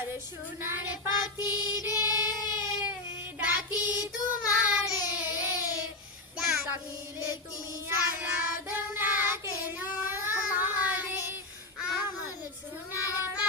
আমার সোনার পাখি রে, ডাকি তোমারে, ডাকিলে তুমি সাড়া দাও না কেন আমারে, আমার সোনার